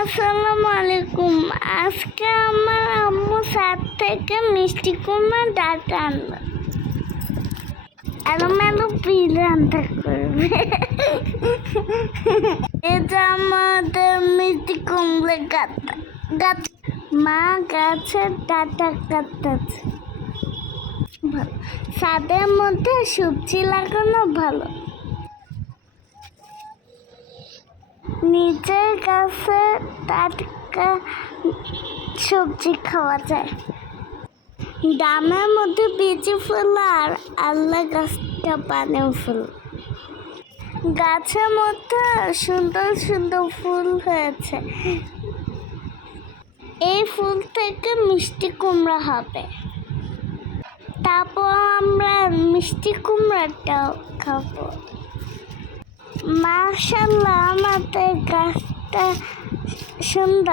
আসসালামু আলাইকুম। আজকে আমার আম্মু ছাদ থেকে মিষ্টি কুমড়া ডাটা আনলো। এলোমেলো পিল রান্না করবে। এটা আমাদের মিষ্টি কুমড়া গাছ। মা গাছের ডাটা কাটতেছে। ভালো, ছাদের মধ্যে সবজি লাগানো ভালো। নিজের গাছে টাটকা সবজি খাওয়া যায়। ডামের মধ্যে বেজি ফুল আর আল্লাহ গাছটা পানে ফুল। গাছের মধ্যে সুন্দর সুন্দর ফুল হয়েছে। এই ফুল থেকে মিষ্টি কুমড়া হবে। তারপর আমরা মিষ্টি কুমড়াটাও খাবো। মাশাআল্লাহ, আমাদের গাছটা সুন্দর।